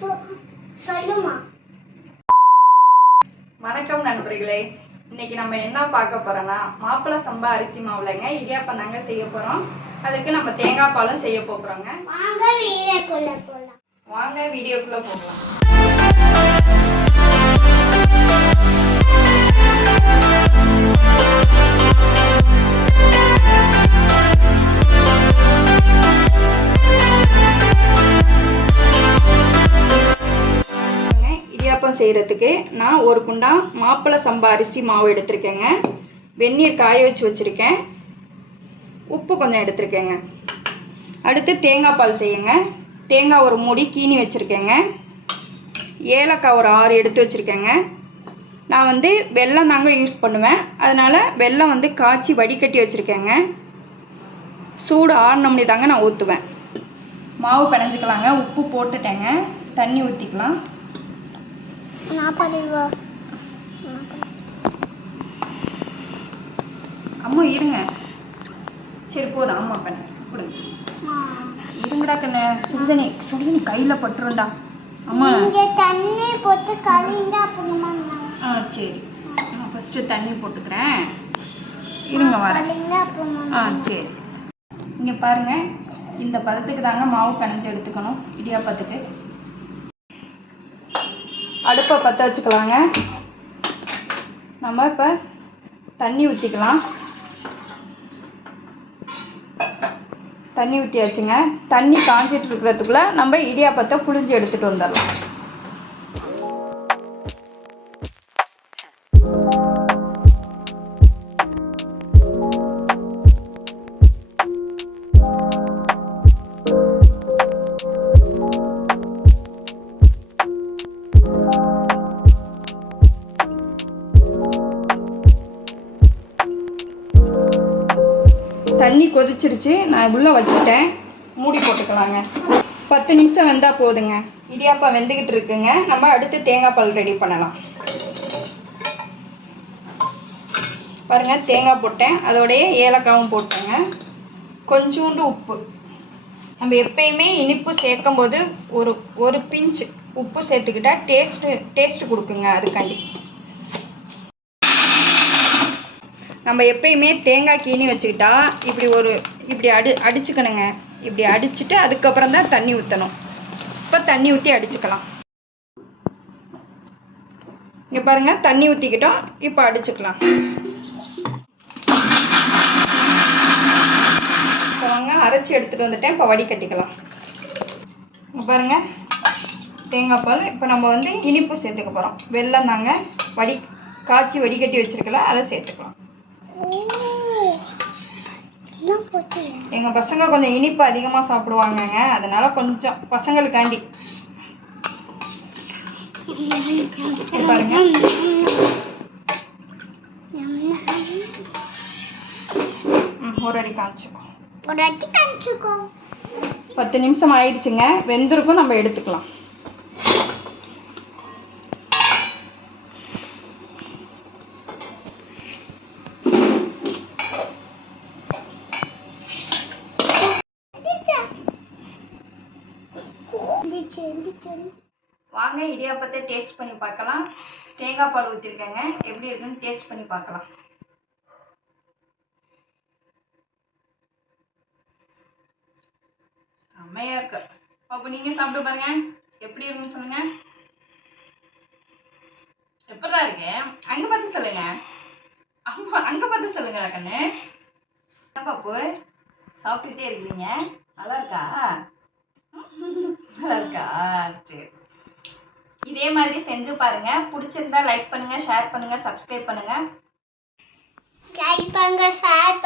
சொல்லுமா? வணக்கம் நண்பர்களே. இன்னைக்கு நம்ம என்ன பார்க்க போறோம்னா மாப்பிள்ளை சம்பா அரிசி மாவுலங்க. இடியாப்பம் தாங்க செய்ய போறோம். அதுக்கு நம்ம தேங்காய் பாலும் செய்ய போறோங்க. வாங்க வீரக்குள்ள போலாம். வாங்க வீடியோக்குள்ள போகலாம். செய்கிறதுக்கு நான் ஒரு குண்டா மாப்பிள்ளை சம்பா அரிசி மாவு எடுத்திருக்கேங்க. வெந்நீர் காய வச்சு வச்சுருக்கேன். உப்பு கொஞ்சம் எடுத்திருக்கேங்க. அடுத்து தேங்காய் பால் செய்யுங்க. தேங்காய் ஒரு மூடி கீனி வச்சுருக்கேங்க. ஏலக்காய் ஒரு ஆறு எடுத்து வச்சுருக்கேங்க. நான் வந்து வெல்லம் தாங்க யூஸ் பண்ணுவேன். அதனால் வெல்லம் வந்து காய்ச்சி வடிகட்டி வச்சுருக்கேங்க. சூடு ஆறினோம்னி தாங்க நான் ஊற்றுவேன் மாவு பிணைஞ்சிக்கலாங்க உப்பு போட்டுட்டேங்க. தண்ணி ஊற்றிக்கலாம் நாற்பது அம்மா இருங்க. சரி போதும். அம்மா பண்ண கொடுங்க. இருங்கடா கண்ணு. சுடுதண்ணி சுடுதண்ணி கையில் பட்டுருண்டா அம்மா. தண்ணி போட்டு கலந்து அப்புறமா ஆ சரி. நான் ஃபஸ்ட்டு தண்ணி போட்டுக்கிறேன். இருங்க வரேன். ஆ சரி. இங்கே பாருங்க. இந்த பதத்துக்கு தாங்க மாவு பிணைஞ்சு எடுத்துக்கணும். இடியாப்பத்துக்கு. அடுப்பை பற்ற வச்சுக்கலாங்க. நம்ம இப்போ தண்ணி ஊற்றிக்கலாம் தண்ணி ஊற்றியாச்சுங்க தண்ணி காஞ்சிட்டு இருக்கிறதுக்குள்ளே நம்ம இடியாப்பத்தை புழிஞ்சு எடுத்துகிட்டு வந்துடலாம். தண்ணி கொதிச்சிருச்சு. நான் உள்ளே வச்சுட்டேன். மூடி போட்டுக்கலாங்க. பத்து நிமிஷம் வெந்தால் போதுங்க. இடியாப்பம் வெந்துக்கிட்டு இருக்குங்க. நம்ம அடுத்து தேங்காய் பால் ரெடி பண்ணலாம். பாருங்கள் தேங்காய் போட்டேன். அதோடைய ஏலக்காவும் போட்டேங்க. கொஞ்சோண்டு உப்பு. நம்ம எப்பயுமே இனிப்பு சேர்க்கும் போது ஒரு ஒரு பிஞ்ச் உப்பு சேர்த்துக்கிட்டா டேஸ்ட்டு டேஸ்ட்டு கொடுக்குங்க. அதுக்காண்டி. நம்ம எப்பயுமே தேங்காய் கீனி வச்சுக்கிட்டா இப்படி ஒரு இப்படி அடி அடிச்சுக்கணுங்க. இப்படி அடிச்சுட்டு அதுக்கப்புறம் தான் தண்ணி ஊற்றணும் இப்போ தண்ணி ஊற்றி அடிச்சுக்கலாம். இங்கே பாருங்க தண்ணி ஊற்றிக்கிட்டோம் இப்போ அடிச்சுக்கலாம். இப்போ வாங்க அரைச்சி எடுத்துகிட்டு வந்துட்டேன். இப்போ வடிகட்டிக்கலாம் கட்டிக்கலாம். பாருங்க தேங்காய் பால். இப்போ நம்ம வந்து இனிப்பு சேர்த்துக்க போகிறோம் வெள்ளம் தாங்க. வடி காய்ச்சி வடிகட்டி வச்சிருக்கல அதை சேர்த்துக்கலாம். எங்கள் பசங்க கொஞ்சம் இனிப்பு அதிகமாக சாப்பிடுவாங்கங்க. அதனால கொஞ்சம் பசங்களுக்காண்டி. பாருங்க. ஒரு அடி காய்ச்சிக்கோ ஒரு அடி காமிச்சுக்கோ. பத்து நிமிஷம் ஆயிடுச்சுங்க. வெந்திருக்கும் நம்ம எடுத்துக்கலாம். வாங்க இடியாப்பத்தை டேஸ்ட் பண்ணி பார்க்கலாம். தேங்காய் பால் ஊற்றிருக்கேங்க எப்படி இருக்குன்னு டேஸ்ட் பண்ணி பார்க்கலாம். செம்மையா இருக்கு. அப்போ நீங்கள் சாப்பிட்டு பாருங்க. எப்படி இருக்குன்னு சொல்லுங்க. எப்படா இருக்கு? அங்கே பார்த்து சொல்லுங்க. அம்மா அங்கே பார்த்து சொல்லுங்க கண்ணு என்ன பாப்பு? சாப்பிட்டுட்டே இருக்கிறீங்க. நல்லா இருக்கா? சூப்பராக இருக்கா? சரி. இதே மாதிரி செஞ்சு பாருங்க. பிடிச்சிருந்தா லைக் பண்ணுங்க ஷேர் பண்ணுங்க சப்ஸ்கிரைப் பண்ணுங்க. லைக் பண்ணுங்க ஷேர்